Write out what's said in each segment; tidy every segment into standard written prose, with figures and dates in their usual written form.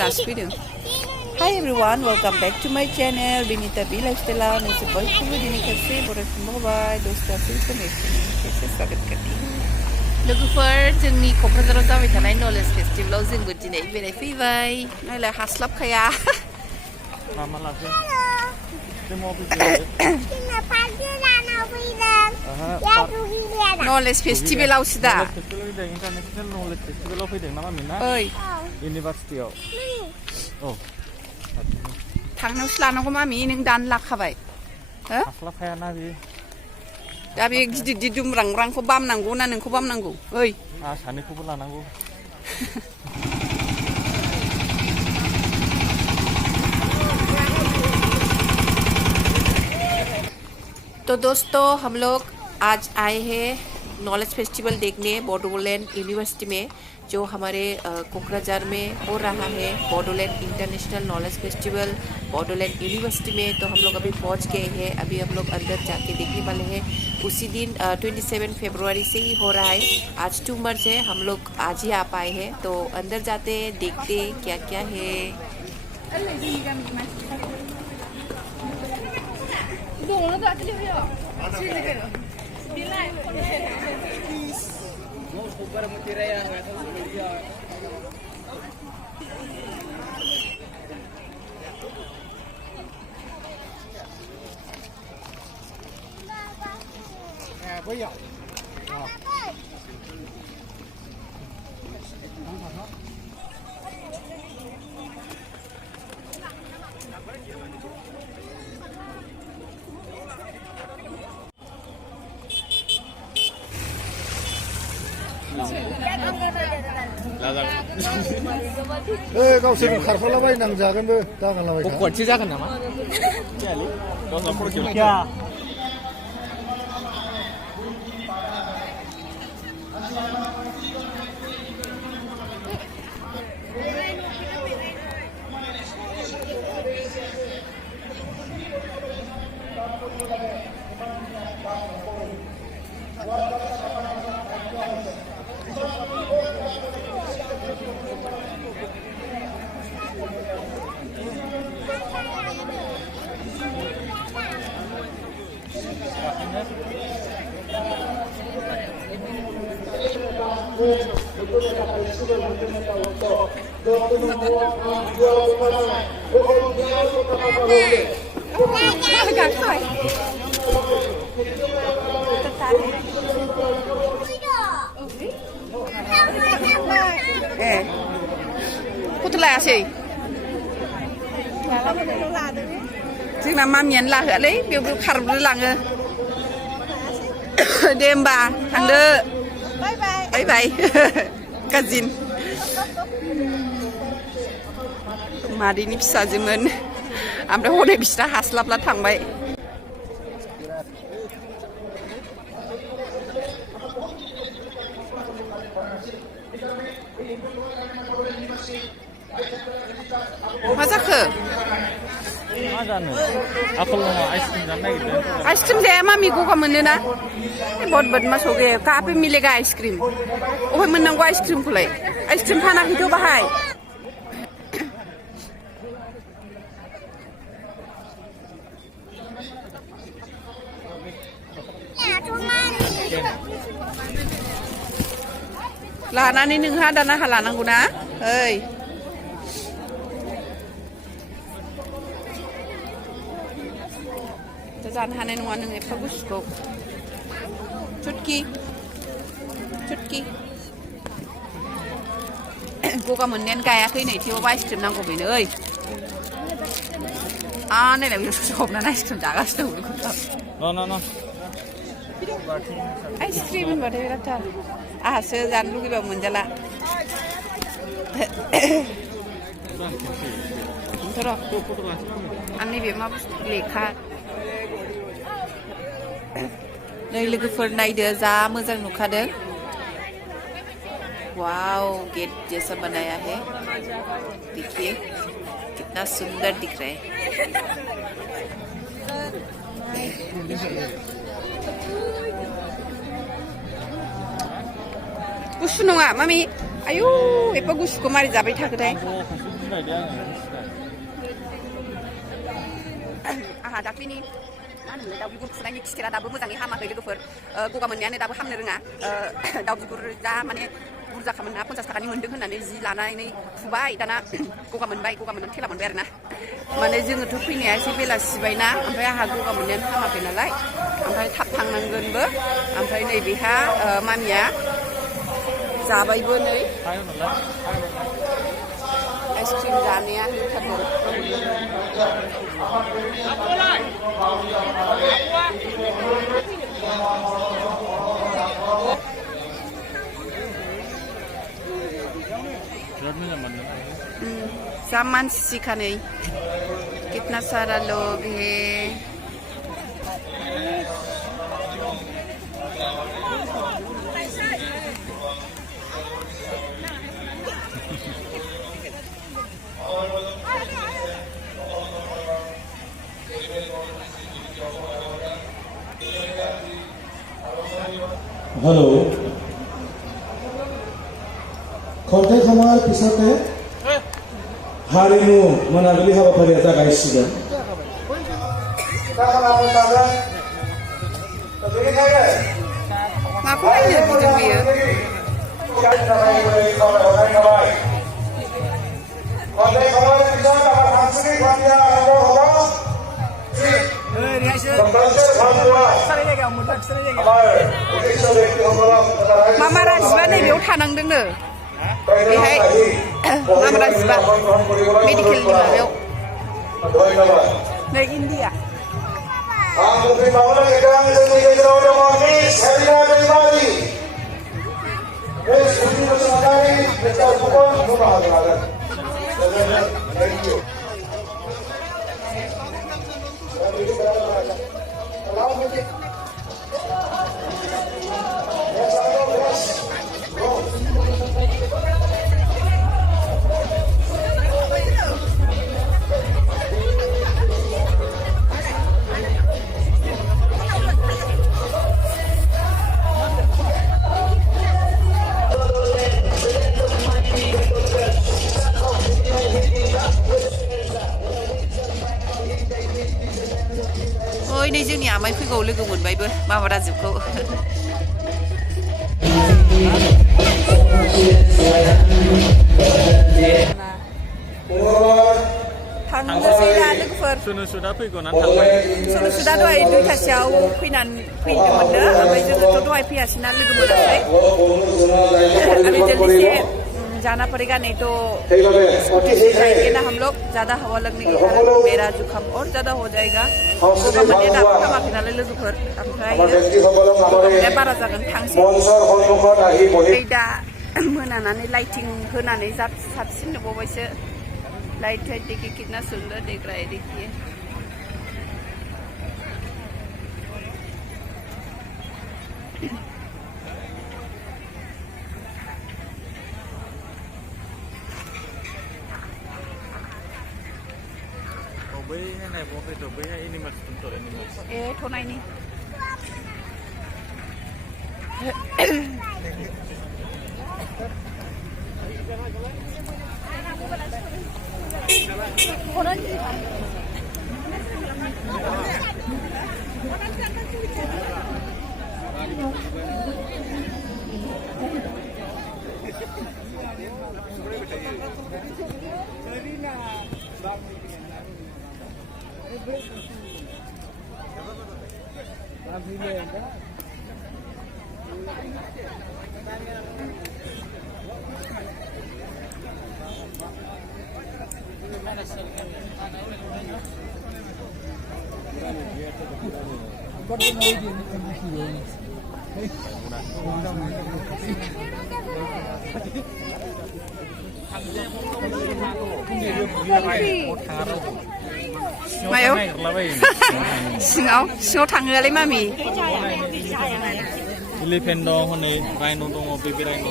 दासो फैदों Hi everyone, welcome back to my channel Binita B Lifestyle नोंसोर बयखौबो दिनै खेबसे बरायफिननो होबाय दसथासो समायखौनो खेबसे स्वागत करदों लोगोफोर जोंनि क'क्राझाराव जाबाय थानाय नलेज फेस्टिभेलाव जोंबो दिनै बेरायफैबाय नायलाय हास्लाबखाया मा लाखो नलेज फेस्टिभेलावसो दा इन्टारनेशनेल नलेज फेस्टिभेलाव फैदों ना मामिना ओइ इउनिभार्सिटियाव औ थांनायावसो लानांगौ मामि नों दानो लाखाबाय हो हास्लाबखायाना बे दा बे गिदिर गिदिर दुमब्रांब्रांखौ बामनांगौ ना नोंखौ बामनांगौ ओइ सानैखौबो लानांगौ तो दोस्तों हम लोग आज आए हैं नॉलेज फेस्टिवल देखने बोडोलैंड यूनिवर्सिटी में जो हमारे कोकराझार में हो रहा है Bodoland international knowledge festival Bodoland university में तो हम लोग अभी पहुंच गए हैं अभी हम लोग अंदर जाके देखने वाले हैं उसी दिन 27 फरवरी से ही हो रहा है आज 2 मार्च है हम लोग आज ही आ पाए हैं तो अंदर जाते देखते क्या क्या है गावसोर खारफालाबाय नांजागोनबो दागालाबाय था खनसे जागोन नामा Kok layaसै जोंना मामियानो लाहोआलै बेयाव खारब्रोलाङो दे होमबा थांदो बाय बाय गाजिन मादैनि फिसाजोमोन ओमफ्राय हनै बिस्रा हास्लाबला थांबाय मा जाखो मा जानो आखल नङा आइसक्रिम जानो नागिरदों आइसक्रिम जाया मामि गगा मोनोना बहुत बदमाश हो गए कहाँ पे मिलेगा आइसक्रीम ओमफ्राय मोननांगौ आइसक्रिमखौलाय आइसक्रिम फानाखैथ' बाहाय लानानै नोंहा दाना आंहा लानांगौ ना ओइ जानो हानाय नङा नों एफा गुसुखौ चुटकी गगा मोननायानो गायाखै नै थेवबो आइसक्रिम नांगौ बेनो ओइ नायलाय बेयाव ससे हमनानै आइसक्रिम जागासिनो दं न आइसक्रिम होनबाथाय बिरादथार आहासो जानो लुगैबाबो मोनजाला र' आं नैबे मा लेखा नै लोगोफोर नायदो जा मोजां नुखादों वाओ गेट जैसा बनाया है देखिए कितना सुंदर दिख रहा है गुसु नङा मामि आयु एफा गुसुखौ मारै जाबाय थाखोथाय सिनायदो आङो आंहा दाख्लिनि मा होनोमोनलाय दाउ बिगुर खुनायनि खिथेरा दाबो मोजाङै हामाखै लोगोफोर गगा मोननायानो दाबो हामनो रोङा दाउ बिगुर दा माने बुरजाखामोन ना 50 थाखानि मोन्दों होननानै जि लानानै फुबाय दाना गगा मोननानै थेला मोनबाय आरोना माने जोङोथ' फैनाया एसे बेलासिबायना ओमफ्राय आंहा गगा मोननायानो हामाखै नालाय ओमफ्राय थाब थांनांगोनबो ओमफ्राय नैबेहा मामिया जाबायबो नै आइसक्रिम जानाया होथारदों सब मानसि का नहीं कितना सारा लोग है हेलो खन्थाइ खमार पिछते हारिमु मोनाबिलि हाबाफारिया जागायसिगोन माखौ नायनो बिदों बियो मामा राजिबा नैबेयाव थानांदोंनो बेहाय मामा राजिबा मेडिकेलनि माबायाव नै इन्डिया ओइ नै जोंनि आमाइ फैगौ लोगो मोनबायबो मामा राजिबखौ थांनोसै ना लोगोफोर सुनुसुदा फैगौना थांबाय सुनुसुदा दहाय 2थासोआव फैदोंमोननो ओमफ्राय जोङोथ' दहाय फैयासैना लोगो मोनाखै अभी जल्दी से जाना पड़ेगा नहीं तो स्कूटी से जाएंगे ना हम लोग ज्यादा हवा लगने के कारण मेरा जुकाम और ज्यादा हो जाएगा गगा मोननाया दाबो हामाखै नालाय लोगोफोर ओमफ्राय बारा जागोन थांसै दा मोनानानै लाइटिं होनानै साबसिन नुबावबायसो लाइट वाइट देखिए कितना सुंदर देख रहा है देखिए थनायनि मायाव सिङाव थाङोलाय मामि इलिफेन्ट दं हनै राइन' दङ बेबि राइन'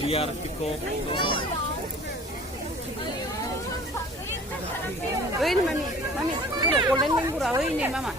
बियार पिकक ओइ मामि गल्डेन लेंगुरा ओइ नै मामा